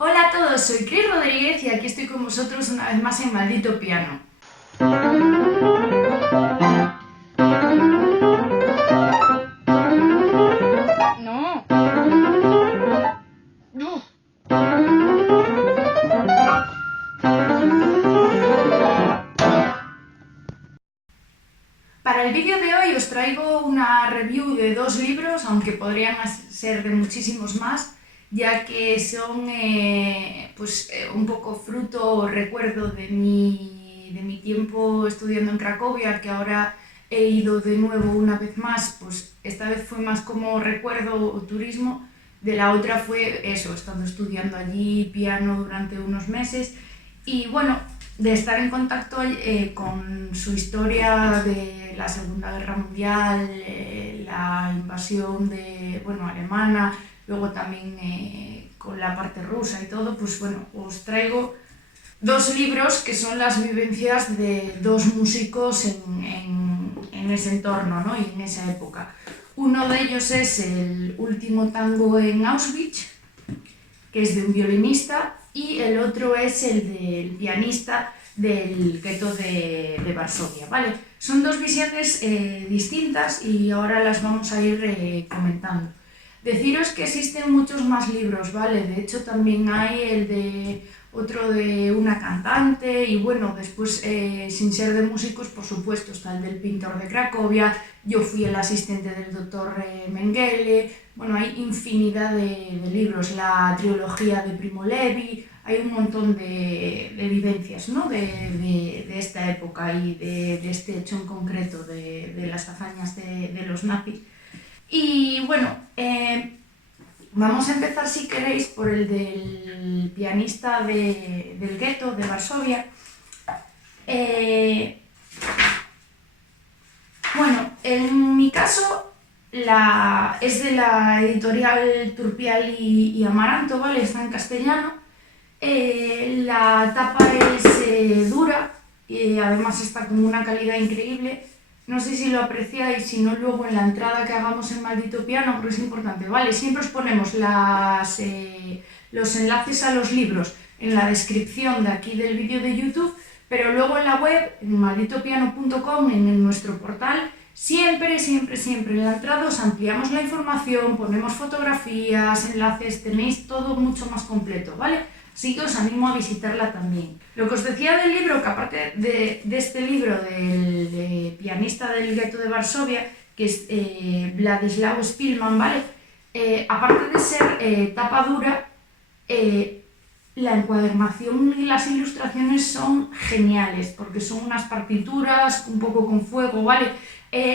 Hola a todos, soy Cris Rodríguez y aquí estoy con vosotros una vez más en Maldito Piano. No. No. Para el vídeo de hoy os traigo una review de dos libros, aunque podrían ser de muchísimos más, ya que son un poco fruto o recuerdo de mi tiempo estudiando en Cracovia, que ahora he ido de nuevo una vez más. Pues esta vez fue más como recuerdo o turismo, de la otra fue eso, estando estudiando allí piano durante unos meses. Y bueno, de estar en contacto con su historia de la Segunda Guerra Mundial, la invasión alemana, luego también con la parte rusa y todo, pues bueno, os traigo dos libros que son las vivencias de dos músicos en ese entorno, ¿no? Y en esa época. Uno de ellos es El último tango en Auschwitz, que es de un violinista, y el otro es el del pianista del gueto de Varsovia, ¿vale? Son dos visiones distintas y ahora las vamos a ir comentando. Deciros que existen muchos más libros, ¿vale? De hecho también hay el de otro de una cantante y bueno, después sin ser de músicos, por supuesto, está el del pintor de Cracovia. Yo fui el asistente del doctor Mengele. Bueno, hay infinidad de libros, la trilogía de Primo Levi, hay un montón de vivencias, ¿no? de esta época y de este hecho en concreto, de las hazañas de los nazis. Y bueno, vamos a empezar, si queréis, por el del pianista del gueto de Varsovia. Bueno, en mi caso es de la editorial Turpial y Amaranto, ¿vale? Está en castellano. La tapa es dura y además está con una calidad increíble. No sé si lo apreciáis, si no luego en la entrada que hagamos en Maldito Piano, porque es importante, ¿vale? Siempre os ponemos los enlaces a los libros en la descripción de aquí del vídeo de YouTube, pero luego en la web, en malditopiano.com, en nuestro portal, siempre en la entrada os ampliamos la información, ponemos fotografías, enlaces, tenéis todo mucho más completo, ¿vale? Así que os animo a visitarla también. Lo que os decía del libro, que aparte de este libro del pianista del gueto de Varsovia, que es Władysław Szpilman, ¿vale? Aparte de ser tapa dura, la encuadernación y las ilustraciones son geniales, porque son unas partituras un poco con fuego, ¿vale?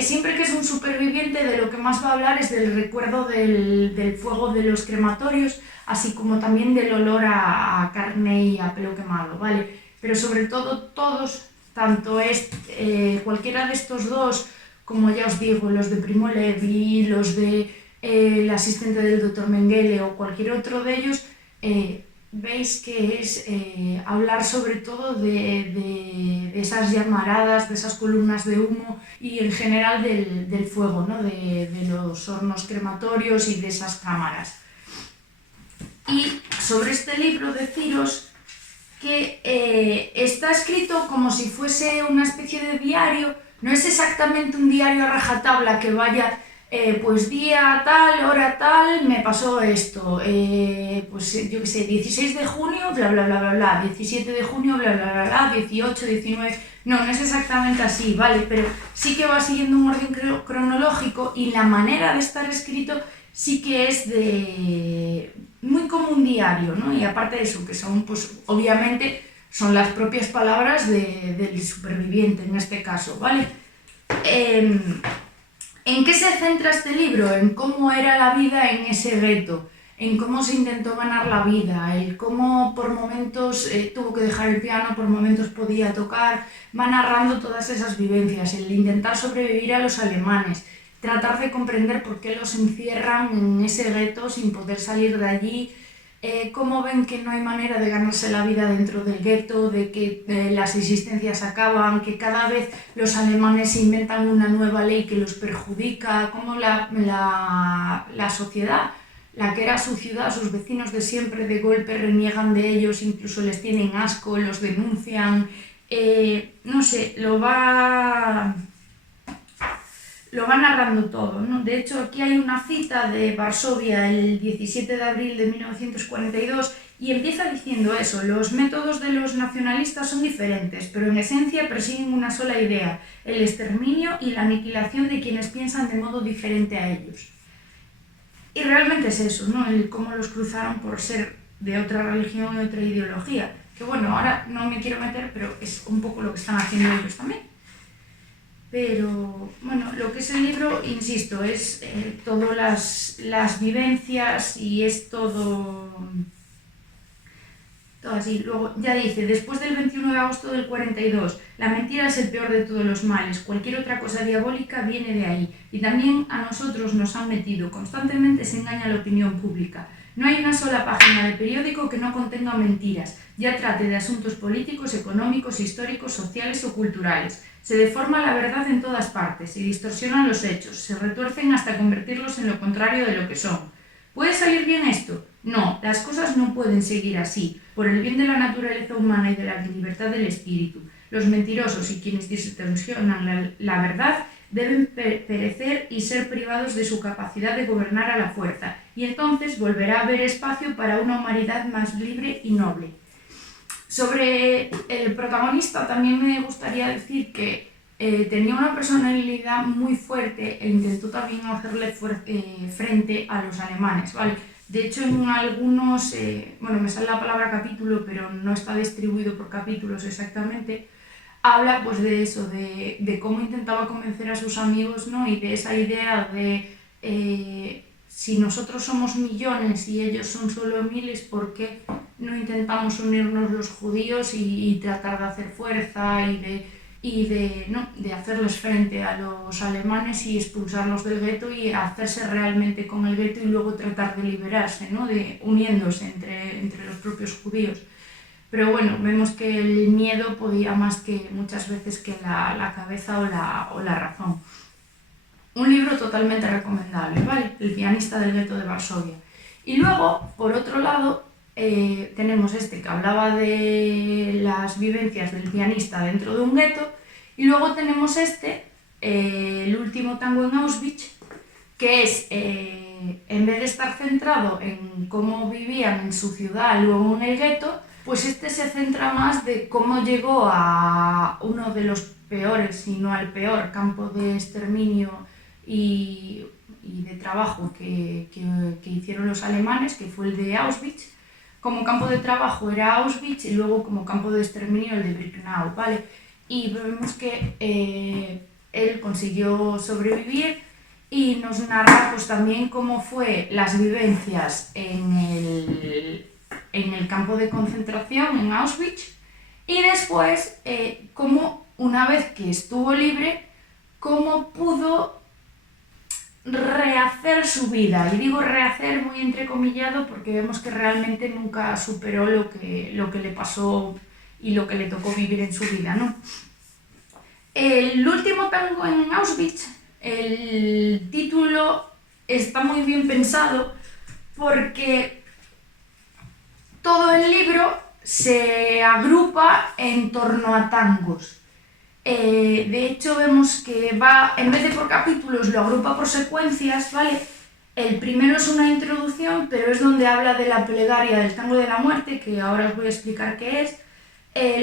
Siempre que es un superviviente, de lo que más va a hablar es del recuerdo del fuego de los crematorios, así como también del olor a carne y a pelo quemado, ¿vale? Pero sobre todo todos, tanto cualquiera de estos dos, como ya os digo, los de Primo Levi, los de el asistente del doctor Mengele o cualquier otro de ellos, veis que es hablar sobre todo de esas llamaradas, de esas columnas de humo y en general del fuego, ¿no? de los hornos crematorios y de esas cámaras. Y sobre este libro deciros que está escrito como si fuese una especie de diario. No es exactamente un diario a rajatabla que vaya, pues día tal, hora tal, me pasó esto, pues yo qué sé, 16 de junio, bla bla bla bla bla, 17 de junio, bla bla bla bla, 18, 19... No es exactamente así, ¿vale? Pero sí que va siguiendo un orden cronológico y la manera de estar escrito sí que es muy como un diario, ¿no? Y aparte de eso, que son, pues obviamente, son las propias palabras del superviviente en este caso, ¿vale? ¿En qué se centra este libro? En cómo era la vida en ese gueto, en cómo se intentó ganar la vida, el cómo por momentos tuvo que dejar el piano, por momentos podía tocar. Va narrando todas esas vivencias, el intentar sobrevivir a los alemanes, tratar de comprender por qué los encierran en ese gueto sin poder salir de allí, cómo ven que no hay manera de ganarse la vida dentro del gueto, de que las existencias acaban, que cada vez los alemanes inventan una nueva ley que los perjudica, cómo la sociedad la que era su ciudad, sus vecinos de siempre de golpe reniegan de ellos, incluso les tienen asco, los denuncian, no sé, lo va narrando todo, ¿no? De hecho, aquí hay una cita de Varsovia el 17 de abril de 1942 y empieza diciendo eso: los métodos de los nacionalistas son diferentes, pero en esencia persiguen una sola idea: el exterminio y la aniquilación de quienes piensan de modo diferente a ellos. Y realmente es eso, ¿no? El cómo los cruzaron por ser de otra religión y otra ideología. Que bueno, ahora no me quiero meter, pero es un poco lo que están haciendo ellos también. Pero bueno, lo que es el libro, insisto, es todas las vivencias y es todo así. Luego ya dice: después del 21 de agosto del 42, la mentira es el peor de todos los males, cualquier otra cosa diabólica viene de ahí, y también a nosotros nos han metido, constantemente se engaña a la opinión pública. No hay una sola página de periódico que no contenga mentiras, ya trate de asuntos políticos, económicos, históricos, sociales o culturales. Se deforma la verdad en todas partes, se distorsionan los hechos, se retuercen hasta convertirlos en lo contrario de lo que son. ¿Puede salir bien esto? No, las cosas no pueden seguir así, por el bien de la naturaleza humana y de la libertad del espíritu. Los mentirosos y quienes distorsionan la verdad deben perecer y ser privados de su capacidad de gobernar a la fuerza, y entonces volverá a haber espacio para una humanidad más libre y noble. Sobre el protagonista también me gustaría decir que tenía una personalidad muy fuerte e intentó también hacerle frente a los alemanes, ¿vale? De hecho, en algunos, bueno, me sale la palabra capítulo, pero no está distribuido por capítulos exactamente, habla pues de eso, de cómo intentaba convencer a sus amigos, ¿no? Y de esa idea de si nosotros somos millones y ellos son solo miles, ¿por qué no intentamos unirnos los judíos y tratar de hacer fuerza de hacerles frente a los alemanes y expulsarlos del gueto y hacerse realmente con el gueto y luego tratar de liberarse, ¿no? Uniéndose entre los propios judíos? Pero bueno, vemos que el miedo podía más que muchas veces que la cabeza o la razón. Un libro totalmente recomendable, ¿vale? El pianista del gueto de Varsovia. Y luego, por otro lado, tenemos este que hablaba de las vivencias del pianista dentro de un gueto, y luego tenemos el último tango en Auschwitz, que es, en vez de estar centrado en cómo vivían en su ciudad luego en el gueto, pues se centra más de cómo llegó a uno de los peores, si no al peor, campo de exterminio y de trabajo que hicieron los alemanes, que fue el de Auschwitz. Como campo de trabajo era Auschwitz y luego como campo de exterminio el de Birkenau, ¿vale? Y vemos que él consiguió sobrevivir y nos narra pues también cómo fue las vivencias en el campo de concentración en Auschwitz, y después cómo, una vez que estuvo libre, cómo pudo rehacer su vida. Y digo rehacer muy entrecomillado porque vemos que realmente nunca superó lo que le pasó y lo que le tocó vivir en su vida, ¿no? El último tango en Auschwitz, el título está muy bien pensado porque todo el libro se agrupa en torno a tangos. De hecho, vemos que va, en vez de por capítulos, lo agrupa por secuencias, ¿vale? El primero es una introducción, pero es donde habla de la plegaria del tango de la muerte, que ahora os voy a explicar qué es.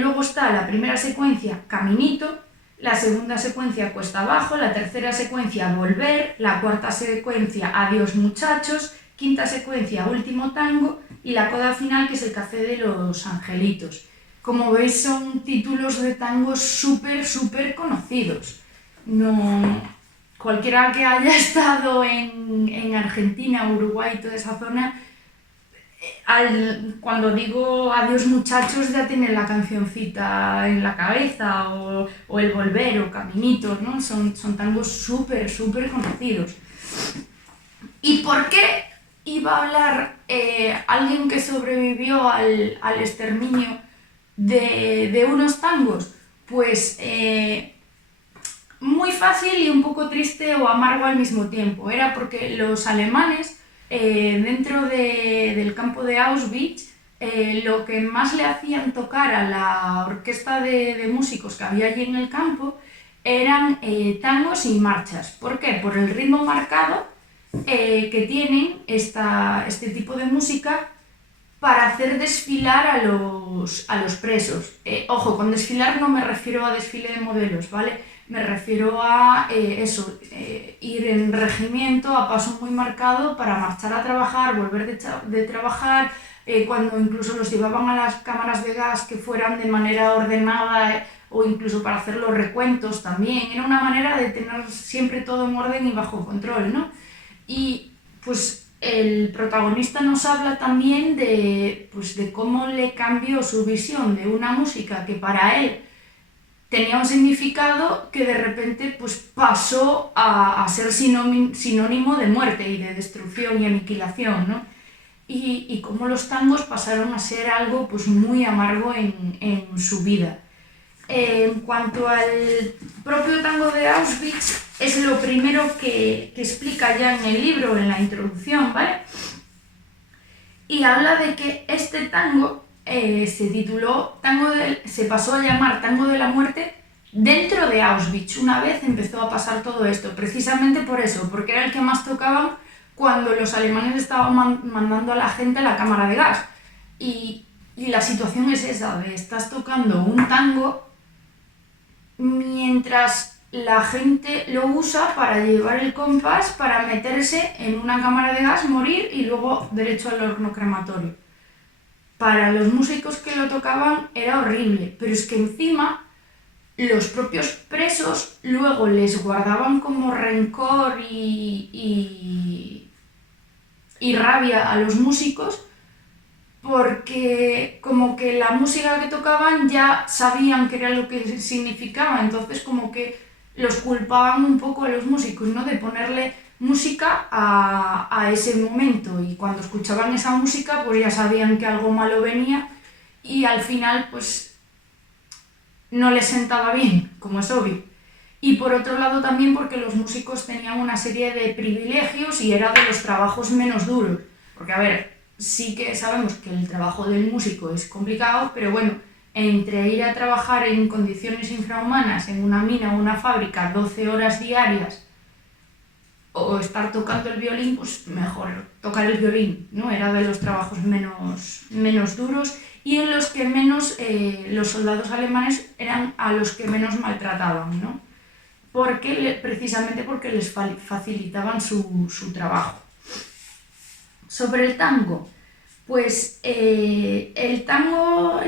Luego está la primera secuencia, Caminito, la segunda secuencia, Cuesta abajo, la tercera secuencia, Volver, la cuarta secuencia, Adiós muchachos, quinta secuencia, Último tango, y la coda final, que es el Café de los Angelitos. Como veis, son títulos de tangos súper conocidos. No, cualquiera que haya estado en Argentina, Uruguay, toda esa zona, cuando digo Adiós muchachos ya tiene la cancioncita en la cabeza, o el Volver o Caminito, ¿no? Son tangos súper conocidos. ¿Y por qué iba a hablar alguien que sobrevivió al exterminio de unos tangos? Pues muy fácil y un poco triste o amargo al mismo tiempo. Era porque los alemanes dentro del campo de Auschwitz, lo que más le hacían tocar a la orquesta de músicos que había allí en el campo eran tangos y marchas. ¿Por qué? Por el ritmo marcado que tienen este tipo de música para hacer desfilar a los presos. Ojo, con desfilar no me refiero a desfile de modelos, ¿vale? Me refiero a ir en regimiento a paso muy marcado para marchar a trabajar, volver de trabajar, cuando incluso los llevaban a las cámaras de gas que fueran de manera ordenada, o incluso para hacer los recuentos también. Era una manera de tener siempre todo en orden y bajo control, ¿no? Y pues el protagonista nos habla también de cómo le cambió su visión de una música que para él tenía un significado, que de repente pues pasó a ser sinónimo de muerte y de destrucción y aniquilación, ¿no? Y cómo los tangos pasaron a ser algo pues muy amargo en su vida. En cuanto al propio tango de Auschwitz, es lo primero que explica ya en el libro, en la introducción, ¿vale? Y habla de que este tango se pasó a llamar Tango de la Muerte dentro de Auschwitz. Una vez empezó a pasar todo esto, precisamente por eso, porque era el que más tocaban cuando los alemanes estaban mandando a la gente a la cámara de gas. Y la situación es esa, de estás tocando un tango mientras la gente lo usa para llevar el compás, para meterse en una cámara de gas, morir y luego derecho al horno crematorio. Para los músicos que lo tocaban era horrible, pero es que encima los propios presos luego les guardaban como rencor y rabia a los músicos, porque como que la música que tocaban ya sabían qué era lo que significaba, entonces como que los culpaban un poco a los músicos, ¿no? De ponerle música a ese momento, y cuando escuchaban esa música pues ya sabían que algo malo venía, y al final pues no les sentaba bien, como es obvio. Y por otro lado también porque los músicos tenían una serie de privilegios y era de los trabajos menos duros, porque a ver, sí que sabemos que el trabajo del músico es complicado, pero bueno, entre ir a trabajar en condiciones infrahumanas en una mina o una fábrica 12 horas diarias o estar tocando el violín, pues mejor tocar el violín, ¿no? Era de los trabajos menos duros y en los que menos los soldados alemanes eran a los que menos maltrataban, ¿no? Precisamente porque les facilitaban su trabajo. Sobre el tango, pues el tango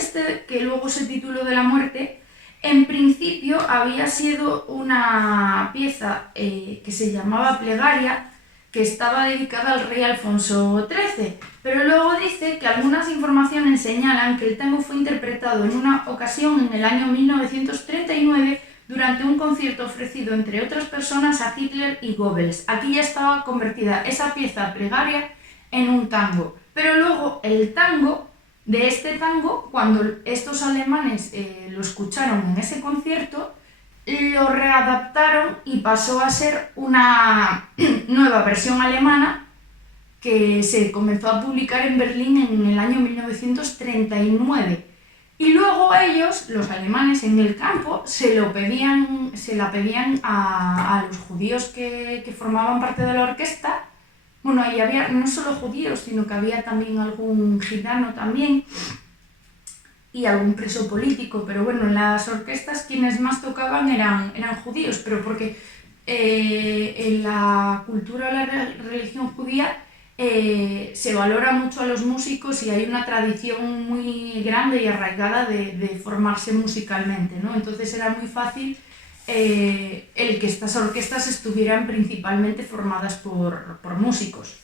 que luego se tituló de la muerte, en principio había sido una pieza que se llamaba Plegaria, que estaba dedicada al rey Alfonso XIII, pero luego dice que algunas informaciones señalan que el tango fue interpretado en una ocasión en el año 1939 durante un concierto ofrecido entre otras personas a Hitler y Goebbels. Aquí ya estaba convertida esa pieza Plegaria en un tango, pero luego este tango, cuando estos alemanes lo escucharon en ese concierto, lo readaptaron y pasó a ser una nueva versión alemana que se comenzó a publicar en Berlín en el año 1939. Y luego ellos, los alemanes en el campo, se la pedían a los judíos que formaban parte de la orquesta. Bueno, ahí había no solo judíos, sino que había también algún gitano también y algún preso político, pero bueno, en las orquestas quienes más tocaban eran judíos, pero porque en la cultura o la religión judía se valora mucho a los músicos y hay una tradición muy grande y arraigada de formarse musicalmente, ¿no? Entonces era muy fácil el que estas orquestas estuvieran principalmente formadas por músicos.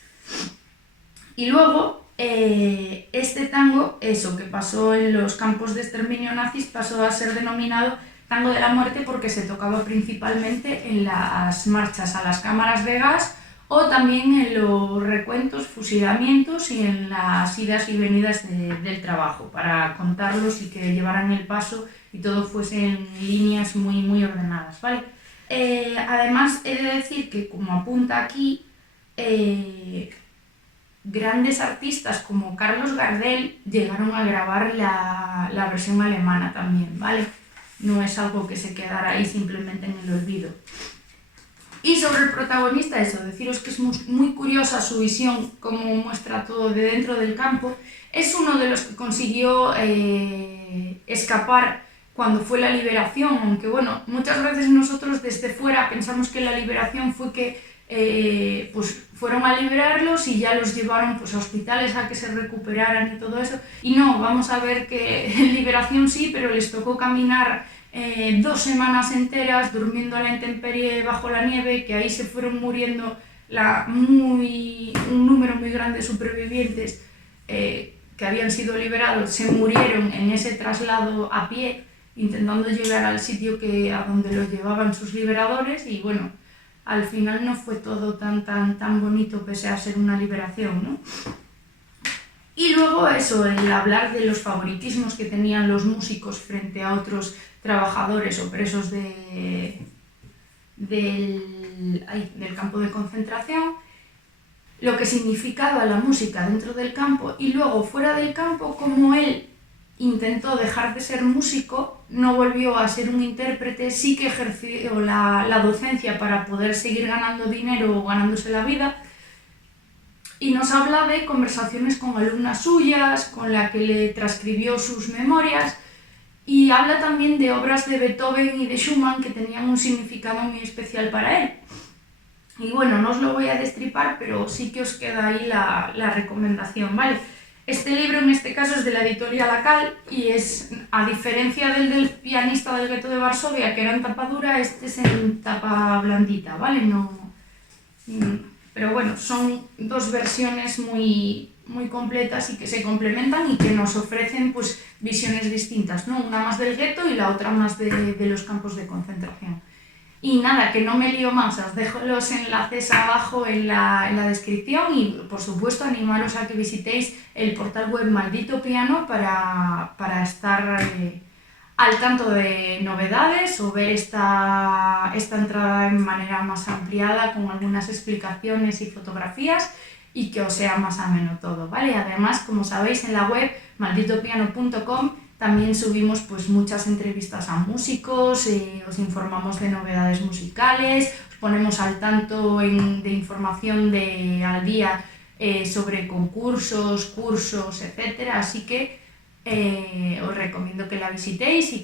Y luego este tango, que pasó en los campos de exterminio nazis, pasó a ser denominado tango de la muerte porque se tocaba principalmente en las marchas a las cámaras de gas o también en los recuentos, fusilamientos y en las idas y venidas del trabajo, para contarlos y que llevaran el paso y todo fuese en líneas muy, muy ordenadas, ¿vale? Además, he de decir que, como apunta aquí, grandes artistas como Carlos Gardel llegaron a grabar la versión alemana también, ¿vale? No es algo que se quedara ahí simplemente en el olvido. Y sobre el protagonista, eso, deciros que es muy curiosa su visión, cómo muestra todo de dentro del campo. Es uno de los que consiguió escapar cuando fue la liberación, aunque bueno, muchas veces nosotros desde fuera pensamos que la liberación fue que pues fueron a liberarlos y ya los llevaron pues a hospitales a que se recuperaran y todo eso. Y no, vamos a ver que liberación sí, pero les tocó caminar 2 semanas enteras durmiendo a la intemperie bajo la nieve, que ahí se fueron muriendo un número muy grande de supervivientes que habían sido liberados, se murieron en ese traslado a pie, intentando llegar al sitio a donde los llevaban sus liberadores, y bueno, al final no fue todo tan bonito pese a ser una liberación, ¿no? Y luego eso, el hablar de los favoritismos que tenían los músicos frente a otros trabajadores o presos del campo de concentración, lo que significaba la música dentro del campo, y luego fuera del campo, como él intentó dejar de ser músico, no volvió a ser un intérprete, sí que ejerció la docencia para poder seguir ganando dinero o ganándose la vida, y nos habla de conversaciones con alumnas suyas, con la que le transcribió sus memorias, y habla también de obras de Beethoven y de Schumann que tenían un significado muy especial para él. Y bueno, no os lo voy a destripar, pero sí que os queda ahí la recomendación, ¿vale? Este libro en este caso es de la editorial Akal y es, a diferencia del pianista del gueto de Varsovia, que era en tapa dura, este es en tapa blandita, ¿vale? Pero bueno, son dos versiones muy completas y que se complementan y que nos ofrecen pues visiones distintas, ¿no? Una más del gueto y la otra más de los campos de concentración. Y nada, que no me lío más, os dejo los enlaces abajo en la descripción, y por supuesto animaros a que visitéis el portal web Maldito Piano para estar al tanto de novedades o ver esta entrada de manera más ampliada con algunas explicaciones y fotografías, y que os sea más ameno todo, ¿vale? Además, como sabéis, en la web malditopiano.com también subimos pues muchas entrevistas a músicos, os informamos de novedades musicales, os ponemos al tanto de información al día sobre concursos, cursos, etc. Así que os recomiendo que la visitéis.